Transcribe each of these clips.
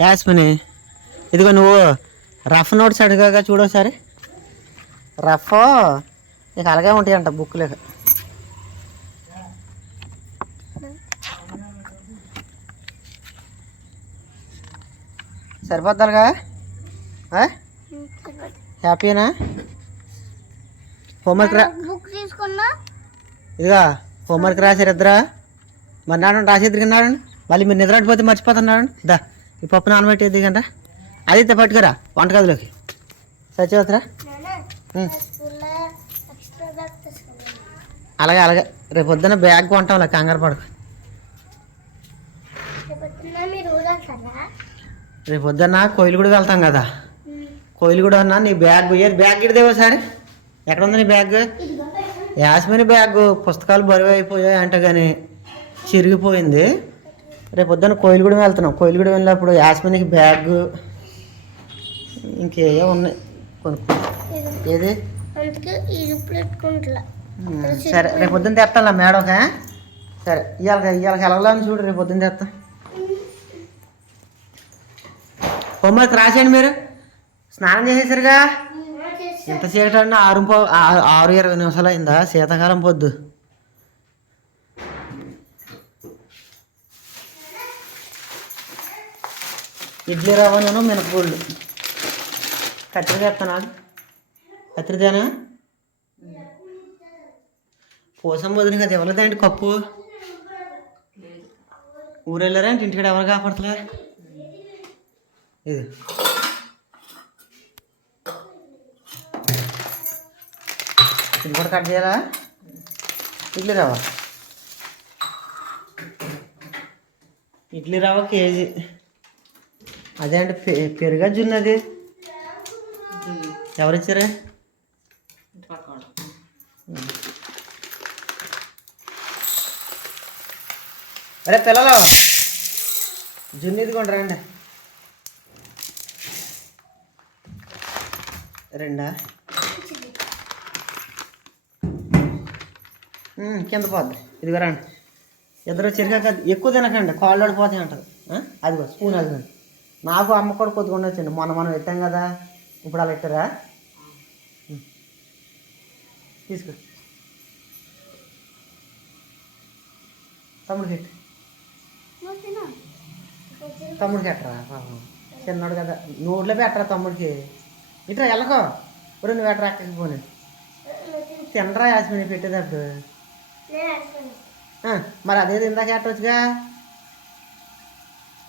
యాస్మిని ఇదిగో నువ్వు rough notes అడిగాక చూడోసారి రఫ్? ఇక అలాగే ఉంటాయంట బుక్లు ఇక. సరిపోద్దాలుగా? హ్యాపీనా? హోంవర్క్ తీసుకున్నా? ఇదిగా హోంవర్క్ రాశారు ఇద్దరా. మరి నాడు రాసి తిరిగినాడు మళ్ళీ మీరు నిద్రపోతే మర్చిపోతున్నాడు? దా. ఈ పప్పు నానబెట్టి అది ఇస్తే పట్టుకురా వంటగదిలోకి. సచివతరా అలాగే అలాగే. రేపు పొద్దున్న బ్యాగ్ కొంటాంలే కంగారు పడకు. రేపు పొద్దున్న కోయిలగూడ వెళ్తాం కదా. కోయిలగూడ అన్నా నీ బ్యాగ్ ఏది బ్యాగ్ ఇడిదేవో సరే ఎక్కడ ఉంది నీ బ్యాగ్. యాస్మిన్ బ్యాగ్ పుస్తకాలు బరువు అయిపోయాయి అంట కానీ చిరిగిపోయింది. రేపు పొద్దున్న కోయిలగూడ వెళ్తున్నాం. కోయిలగూడ వెళ్ళినప్పుడు యాస్మిన్కి బ్యాగ్ ఇంకేయో ఉన్నాయి. కొనుక్కో. ఏది? సరే రేపు పొద్దున్న తెస్తాను మేడం సరే ఇవాళ ఇవాళ వెళ్ళగలని చూడు రేపు పొద్దున్న తెస్తా. హోంవర్క్ రాసేయండి మీరు. స్నానం చేసేసరిగా. ఎంత చీకటి అండి ఆరు ఆరు ఇరవై నిమిషాలు అయిందా? శీతాకాలం పొద్దు. ఇడ్లీ రవ్వను మినపగుళ్ళు. కత్తిరి తెస్తానా కత్తిరిదేనా పోసం వదిలి కదా ఇవ్వలేదండి కప్పు? ఊరు వెళ్ళారా అంటే ఇంటికాడ ఎవరు కాపాడుతులే ఇది. ఇది కూడా కట్ చేయాలా? ఇడ్లీ రవ్వ. ఇడ్లీ రవ్వ కేజీ. అదే అంటే పె- పెరుగా జున్ను అది ఎవరు ఇచ్చారా అరే పిల్లలు జున్ను ఇదిగోండి రండి? రెండా కింద పోద్ది. ఇదిగో రండి. ఇద్దరు చిరక ఎక్కువ తినకండి. కాళ్ళు పడిపోతాయి అంటారు అదిగో స్పూన్ అది నాకు అమ్మ కూడా కొద్దిగా ఉండొచ్చండి. మొన్న మనం పెట్టాం కదా. ఇప్పుడు అలా పెట్టారా. తీసుకో. తమ్ముడు పెట్టు ఎట్టరా పాపం. చిన్నోడు కదా. నోట్లో పెట్టరా తమ్ముడికి? ఇట్రా ఎల్లకో ఇప్పుడు నువ్వు ఎట్టరా అక్కడికి పోనీ. తినరా యాస్మిని పెట్టేటప్పుడు? మరి అదేది ఇందాక ఎట్టవచ్చుగా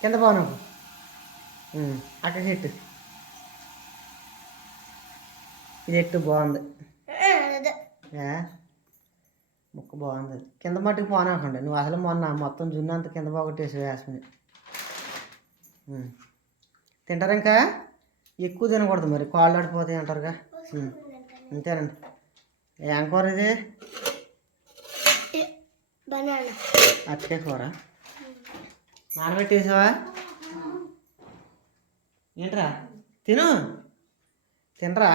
కింద పోనప్పుడు అక్కడికి ఎట్టు ఇది ఎట్టు బాగుంది. ముక్క బాగుంది. కింద మట్టుకు పోనకండి నువ్వు అసలు మొన్న మొత్తం జున్ను అంత కింద పోగొట్టేసి వేసుకుని. తింటారా ఇంకా? ఎక్కువ తినకూడదు మరి. కాళ్ళు ఆడిపోతాయి అంటారుగా. అంతేనండి. ఏం కూర ఇది? అట్టే కూర. నానబెట్టేసావా? ఏంట్రా? తిను. తినరా?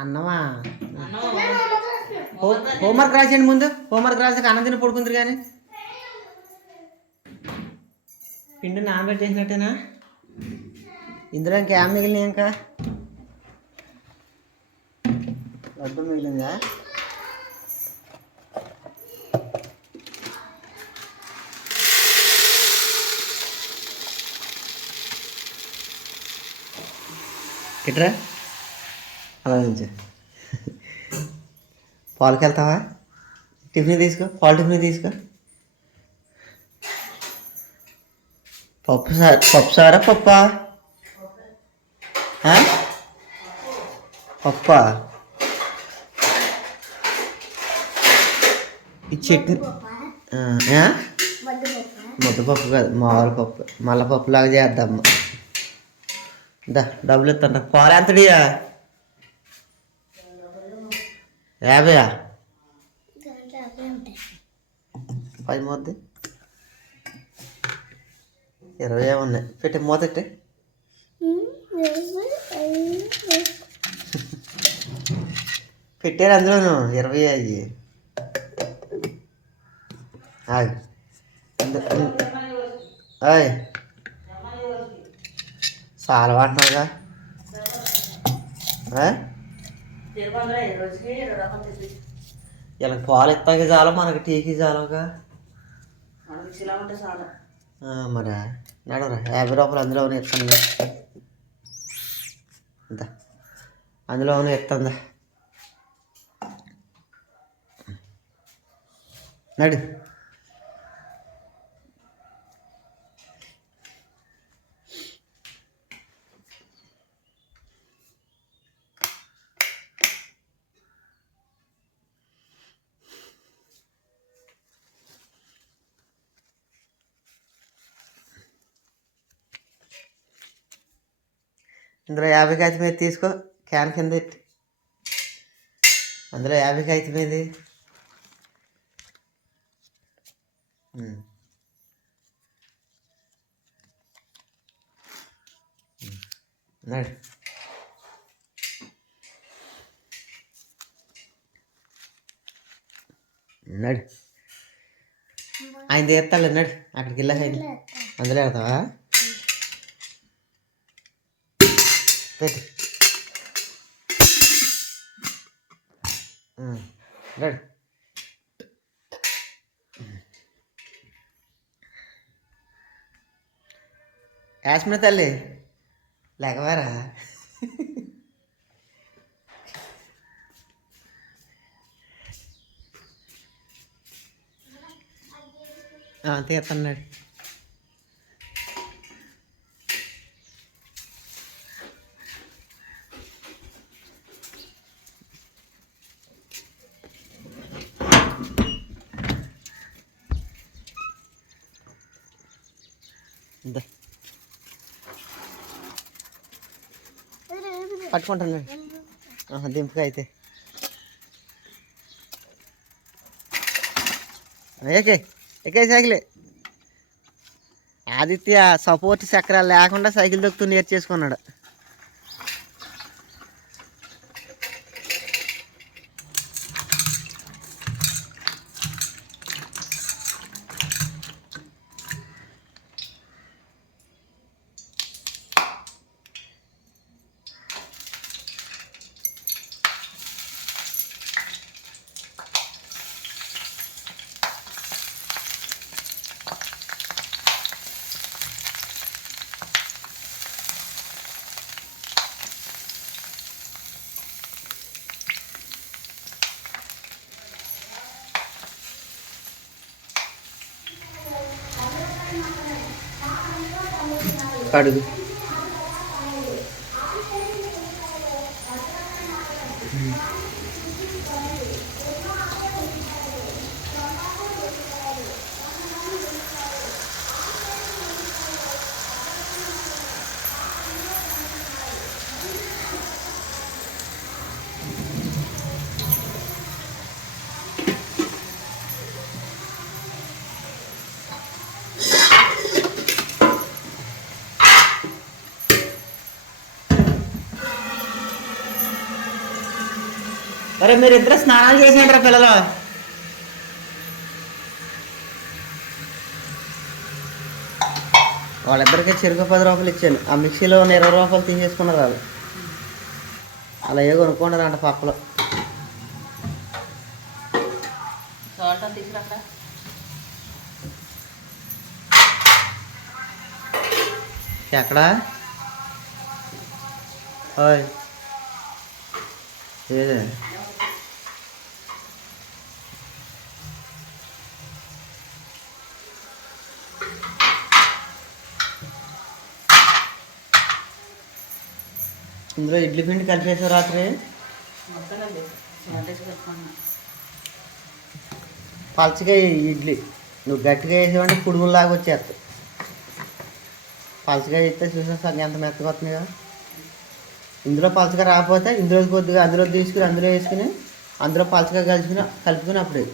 అన్నమా? హోంవర్క్ రాసేయండి ముందు. హోంవర్క్ రాసాక అన్నం తిని పడుకుందరు కానీ పిండి నానబెట్టేసినట్టేనా? ఇందులో ఇంకేం మిగిలినాయి ఇంకా? లడ్డు మిగిలిందా? ఇట్రా. అలా నుంచి పాలకి వెళ్తావా టిఫిన్ తీసుకో పాలు టిఫిన్ తీసుకో. పప్పు సార్ పప్పు సారా పప్పా? పప్పా? ఈ చట్నీ ముద్దపప్పు కాదు మామూలు పప్పు మల్ల పప్పు లాగా చేద్దాం. దా డబ్బులు ఇస్తాను పాలు ఎంతడియా? యాభైయా పది మూద్ది. ఇరవై ఉన్నాయి. పెట్టి మూతట్టి పెట్టారు అందులోను. ఇరవై అయ్యి. ఆగు. ఆయ్. చాలా వాడినావుగా ఆ? వీళ్ళకి పాలు ఇస్తాకి చాలు మనకి టీకి చాలుగా. మరి నడవరా యాభై రూపాయలు అందులోనే ఇస్తాను ఇంత అందులోనే ఇస్తుందా నడు. ఇందులో యాభై కాగితం మీద తీసుకో. క్యాన్ కింద పెట్టి అందులో యాభై కాగితం. ఉమ్. నడు. నడు. ఆయన తీస్తాడు నడు. అక్కడికి వెళ్ళాక అందులో వెళ్తావా పెట్టు ఉమ్, నడు యాస్మిన తల్లి లేకవారా తీస్తున్నాడు పట్టుకుంటాను. దింపుగా అయితే. ఏకే ఎక్కే సైకిలే. ఆదిత్య సపోర్ట్ చక్రాలు లేకుండా సైకిల్ దొక్కుతూ నేర్చేసుకున్నాడు. కడుగు అరే మీరు ఇద్దరు స్నానాలు చేసేయండి పిల్లలు. వాళ్ళిద్దరికి చెరుకు పది రూపాయలు ఇచ్చాను. ఆ మిక్సీలో ఉన్న ఇరవై రూపాయలు తీసేసుకున్నారు వాళ్ళు. అలా ఏ కొనుక్కున్నారు అంట పక్కలో ఎక్కడా? ఏదే? ఇందులో ఇడ్లీ పిండి కలిపేసావు రాత్రి. పలచగా ఇడ్లీ. నువ్వు గట్టిగా వేసావంటే కుడుములాగా వచ్చేస్తాయి. పలచగా చేస్తే చూసా సగం ఎంత మెత్తగా వస్తుందిగా ఇందులో పలచగా రాకపోతే ఇందులో కొద్దిగా అందులో తీసుకుని అందులో వేసుకుని అందులో పలచగా కలుసుకుని కలుపుకుని అప్పుడే.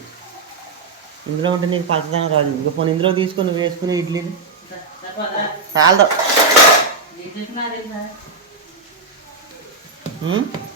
ఇందులో ఉంటే నీకు పలచదనం రాదు. ఇంకా పోనీ ఇందులో తీసుకొని నువ్వు వేసుకుని ఇడ్లీని. చాలదు 嗯？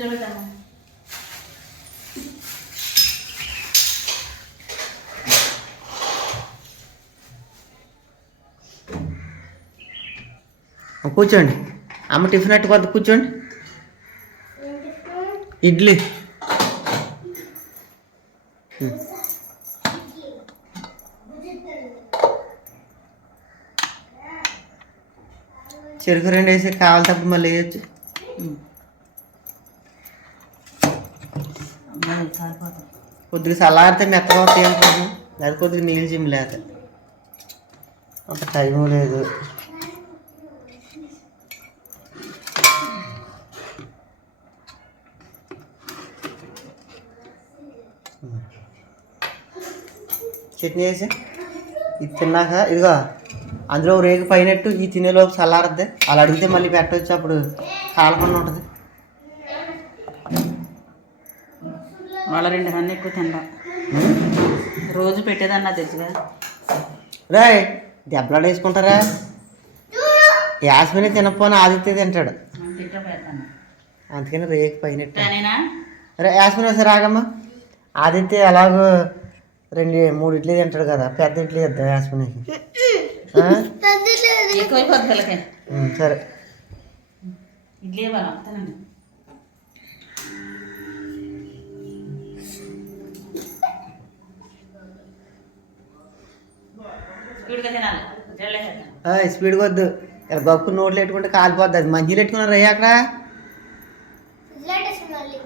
ఫ్రిడ్జ్లో కూర్చోండి. అమ్మ టిఫిన్ అట్టు కొంత కూర్చోండి. ఇడ్లీ. చెరుకు రెండు వేసి కావాలి తప్ప మళ్ళీ వేయచ్చు. కొద్దిగా చల్లారితే మెత్తగా వస్తాయి అనుకోండి అది కొద్దిగా నీళ్ళు జిమ్ లేక అంత టైం లేదు. చట్నీ వేసి ఇది తిన్నాక ఇదిగో అందులో రేగు పైనట్టు ఈ తినేలోపు చల్లారద్ది అలా అడిగితే మళ్ళీ పెట్టవచ్చు అప్పుడు. కాలకుండా ఉంటుంది. వాళ్ళ రెండు కన్నా ఎక్కువ తింటాం రోజు పెట్టేదన్నా తెలుసుగా. రే దెబ్బలాడ వేసుకుంటారా? యాస్మిని తినపోని ఆదిత్య తింటాడు. అందుకని రేకు పైనట్టు కానీనా రే యాస్మిని ఒకసారి రాగమ్మా ఆదిత్య ఎలాగో రెండు మూడు ఇడ్లీ తింటాడు కదా పెద్ద ఇడ్లీ ఇద్దాం యాస్మినికి? సరే. ఇడ్లీ స్పీడ్గా వద్దు. ఇక్కడ గప్పు నోట్లు పెట్టుకుంటే కాలిపోద్ది. అది మంచిగా పెట్టుకున్నారు అయ్యా అక్కడ మళ్ళీ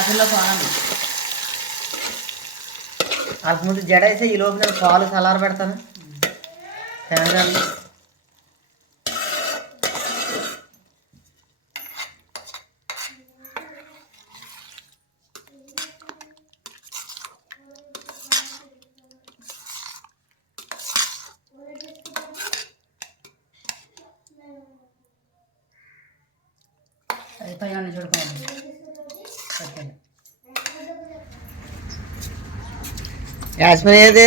గ్లాసుల్లో పోనండి వాళ్ళకి ముందు జడ వేసి ఈ లోపు నేను పాలు చల్లార పెడతాను. ఫ్యాన్ గాలి. అయిపోయి ఉన్న చూడుకోండి పెట్టండి యాస్మిన్ ఏది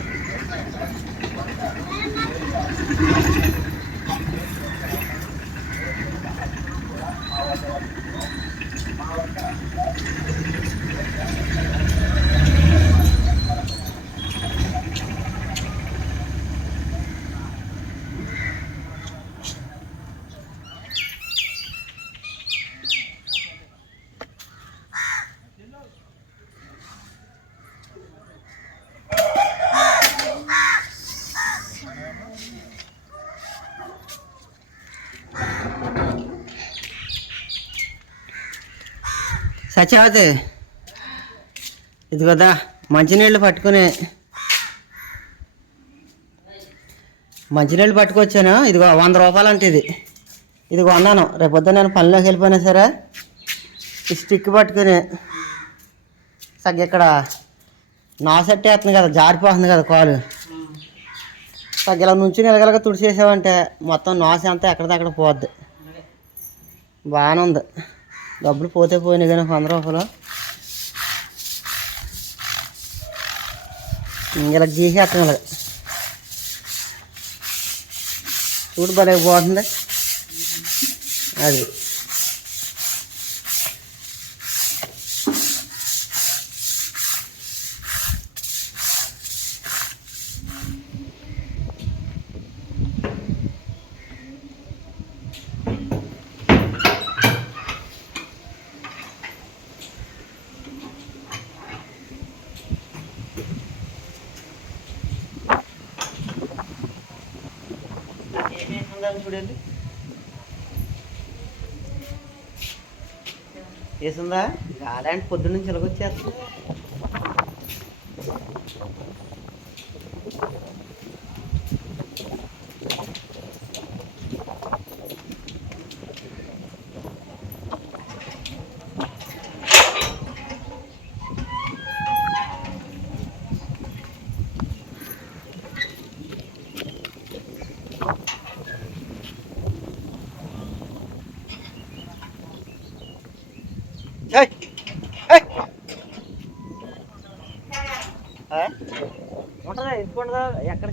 సత్యవతి ఇది కదా మంచినీళ్ళు పట్టుకుని. మంచినీళ్ళు పట్టుకొచ్చాను. ఇదిగో వంద రూపాయలు అంటే ఇది. ఇది కొన్నాను. రేపు పొద్దున్న నేను పనిలోకి వెళ్ళిపోయినా సరే ఈ స్టిక్ పట్టుకుని సగ ఇక్కడ నాసెట్టేస్తుంది కదా జారిపోతుంది కదా కాలు. సగ ఇలా నుంచి నిలగలగా తుడిచేసావంటే మొత్తం నాసు అంతా ఎక్కడిదక్కడ పోద్ది. బాగానే ఉంది డబ్బులు పోతే పోయినాయి కానీ వంద రూపాయలు ఇలా గీసేస్తాం ఇలా చూడు భలే బాగుంది అది. ఏమేసిందని చూడండి? వేసిందా గాలి అంటే పొద్దున్నుంచి ఇలాగొచ్చేస్తుంది.